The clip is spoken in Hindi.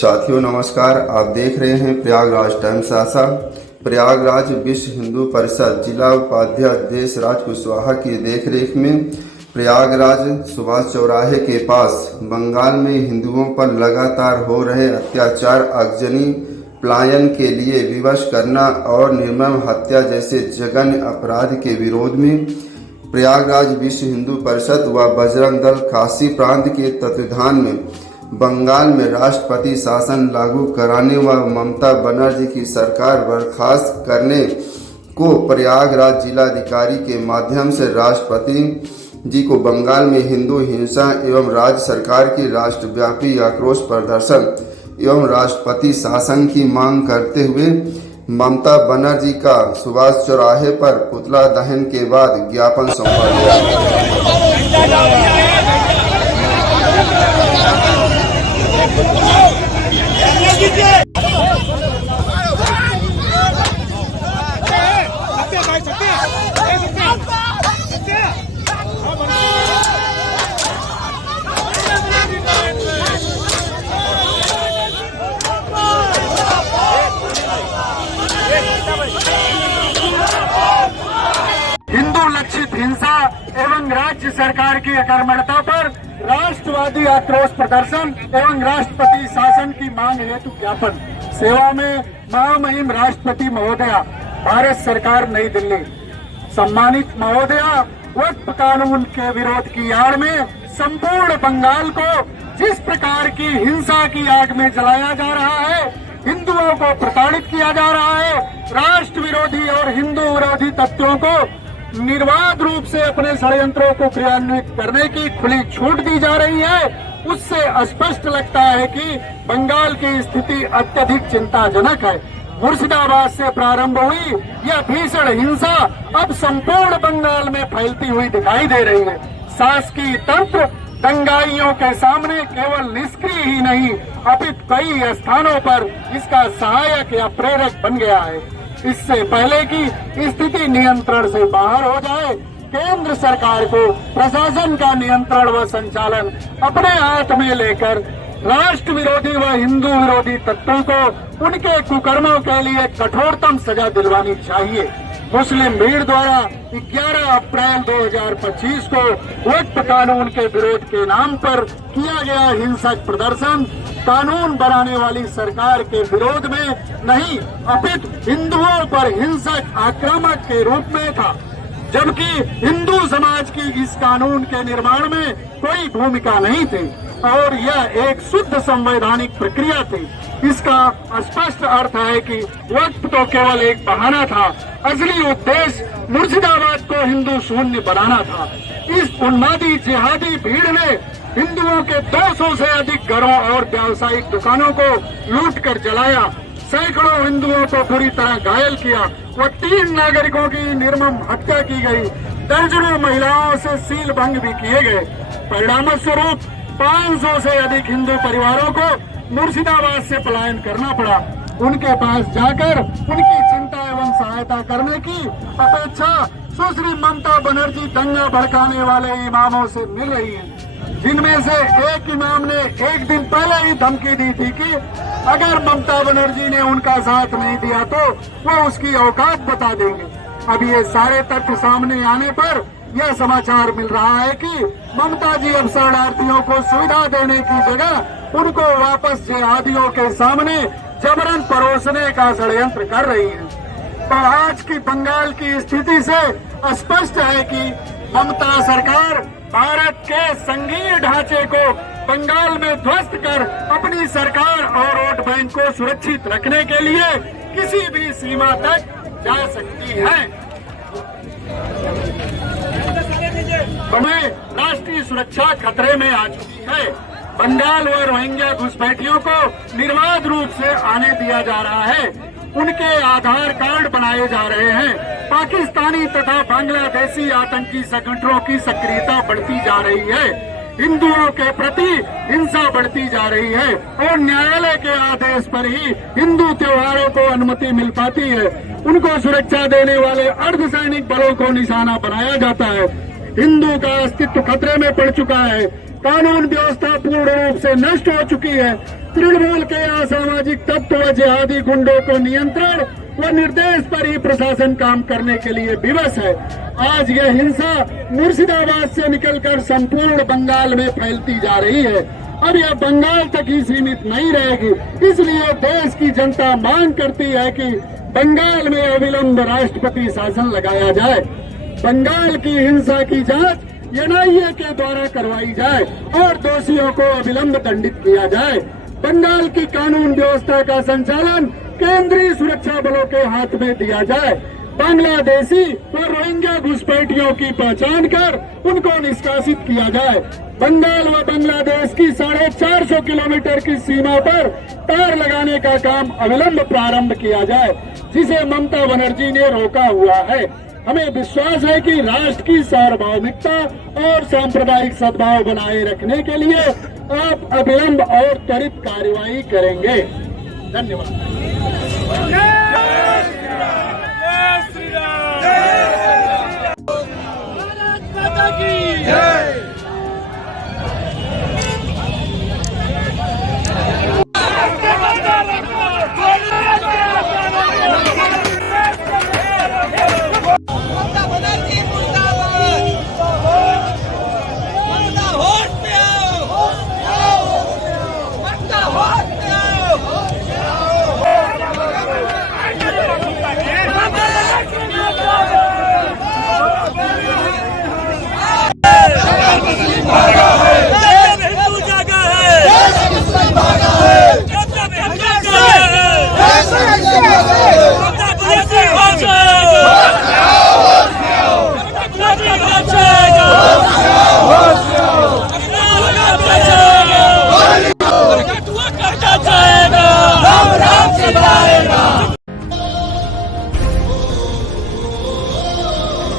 साथियों नमस्कार, आप देख रहे हैं प्रयागराज टाइम्स आशा। प्रयागराज विश्व हिंदू परिषद जिला उपाध्यक्ष देशराज कुशवाहा की देखरेख में प्रयागराज सुभाष चौराहे के पास बंगाल में हिंदुओं पर लगातार हो रहे अत्याचार, आगजनी, पलायन के लिए विवश करना और निर्मम हत्या जैसे जघन्य अपराध के विरोध में प्रयागराज विश्व हिंदू परिषद व बजरंग दल काशी प्रांत के तत्वाधान में बंगाल में राष्ट्रपति शासन लागू कराने व ममता बनर्जी की सरकार बर्खास्त करने को प्रयागराज जिलाधिकारी के माध्यम से राष्ट्रपति जी को बंगाल में हिंदू हिंसा एवं राज्य सरकार की राष्ट्रव्यापी आक्रोश प्रदर्शन एवं राष्ट्रपति शासन की मांग करते हुए ममता बनर्जी का सुभाष चौराहे पर पुतला दहन के बाद ज्ञापन सौंपा गया। हिंदू लक्षित हिंसा एवं राज्य सरकार की अकर्मण्यता पर राष्ट्रवादी आक्रोश प्रदर्शन एवं राष्ट्रपति शासन की मांग हेतु ज्ञापन। सेवा में महामहिम राष्ट्रपति महोदया, भारत सरकार, नई दिल्ली। सम्मानित महोदया, वक्फ कानून के विरोध की आड़ में संपूर्ण बंगाल को जिस प्रकार की हिंसा की आग में जलाया जा रहा है, हिंदुओं को प्रताड़ित किया जा रहा है, राष्ट्र विरोधी और हिंदू विरोधी तत्वों को निर्बाध रूप से अपने षड्यंत्रों को क्रियान्वित करने की खुली छूट दी जा रही है, उससे स्पष्ट लगता है कि बंगाल की स्थिति अत्यधिक चिंताजनक है। मुर्शिदाबाद से प्रारंभ हुई यह भीषण हिंसा अब संपूर्ण बंगाल में फैलती हुई दिखाई दे रही है। शासकीय तंत्र दंगाइयों के सामने केवल निष्क्रिय ही नहीं, अपितु कई स्थानों पर इसका सहायक या प्रेरक बन गया है। इससे पहले कि स्थिति नियंत्रण से बाहर हो जाए, केंद्र सरकार को प्रशासन का नियंत्रण व संचालन अपने हाथ में लेकर राष्ट्र विरोधी व हिंदू विरोधी तत्वों को उनके कुकर्मों के लिए कठोरतम सजा दिलवानी चाहिए। मुस्लिम भीड़ द्वारा 11 अप्रैल 2025 को वक्फ कानून के विरोध के नाम पर किया गया हिंसक प्रदर्शन कानून बनाने वाली सरकार के विरोध में नहीं, अपितु हिंदुओं पर हिंसक आक्रामक के रूप में था, जबकि हिंदू समाज की इस कानून के निर्माण में कोई भूमिका नहीं थी और यह एक शुद्ध संवैधानिक प्रक्रिया थी। इसका स्पष्ट अर्थ है कि वक्फ तो केवल एक बहाना था, असली उद्देश्य मुर्शिदाबाद को हिंदू शून्य बनाना था। इस उन्मादी जिहादी भीड़ ने हिंदुओं के 200 से अधिक घरों और व्यावसायिक दुकानों को लूट कर जलाया, सैकड़ों हिंदुओं को बुरी तरह घायल किया व 3 नागरिकों की निर्मम हत्या की गई। दर्जनों महिलाओं से सील भंग भी किए गए। परिणाम स्वरूप 500 से अधिक हिंदू परिवारों को मुर्शिदाबाद से पलायन करना पड़ा। उनके पास जाकर उनकी चिंता एवं सहायता करने की अपेक्षा सुश्री ममता बनर्जी दंगा भड़काने वाले इमामों से मिल रही है, जिनमें से एक इमाम ने एक दिन पहले ही धमकी दी थी कि अगर ममता बनर्जी ने उनका साथ नहीं दिया तो वो उसकी औकात बता देंगे। अब ये सारे तथ्य सामने आने पर यह समाचार मिल रहा है कि ममता जी अब शरणार्थियों को सुविधा देने की जगह उनको वापस जिहादियों के सामने जबरन परोसने का षड्यंत्र कर रही है। तो आज की बंगाल की स्थिति से स्पष्ट है कि ममता सरकार भारत के संघीय ढांचे को बंगाल में ध्वस्त कर अपनी सरकार और वोट बैंक को सुरक्षित रखने के लिए किसी भी सीमा तक जा सकती है। हमें राष्ट्रीय सुरक्षा खतरे में आ चुकी है। बंगाल व रोहिंग्या घुसपैठियों को निर्बाध रूप से आने दिया जा रहा है, उनके आधार कार्ड बनाए जा रहे हैं। पाकिस्तानी तथा बांग्लादेशी आतंकी संगठनों की सक्रियता बढ़ती जा रही है, हिंदुओं के प्रति हिंसा बढ़ती जा रही है और न्यायालय के आदेश पर ही हिंदू त्योहारों को अनुमति मिल पाती है। उनको सुरक्षा देने वाले अर्धसैनिक बलों को निशाना बनाया जाता है। हिंदू का अस्तित्व खतरे में पड़ चुका है, कानून व्यवस्था पूर्ण रूप से नष्ट हो चुकी है। तृणमूल के असामाजिक तत्व व जिहादी गुंडों को नियंत्रण व निर्देश पर ही प्रशासन काम करने के लिए विवश है। आज यह हिंसा मुर्शिदाबाद से निकलकर संपूर्ण बंगाल में फैलती जा रही है। अब यह बंगाल तक ही सीमित नहीं रहेगी, इसलिए देश की जनता मांग करती है कि बंगाल में अविलंब राष्ट्रपति शासन लगाया जाए। बंगाल की हिंसा की जांच एनआईए के द्वारा करवाई जाए और दोषियों को अविलंब दंडित किया जाए। बंगाल की कानून व्यवस्था का संचालन केंद्रीय सुरक्षा बलों के हाथ में दिया जाए। बांग्लादेशी व रोहिंग्या घुसपैठियों की पहचान कर उनको निष्कासित किया जाए। बंगाल व बांग्लादेश की 450 किलोमीटर की सीमा पर तार लगाने का काम अविलंब प्रारंभ किया जाए, जिसे ममता बनर्जी ने रोका हुआ है। हमें विश्वास है कि राष्ट्र की सार्वभौमिकता और सांप्रदायिक सद्भाव बनाए रखने के लिए आप अविलंब और त्वरित कार्रवाई करेंगे। धन्यवाद।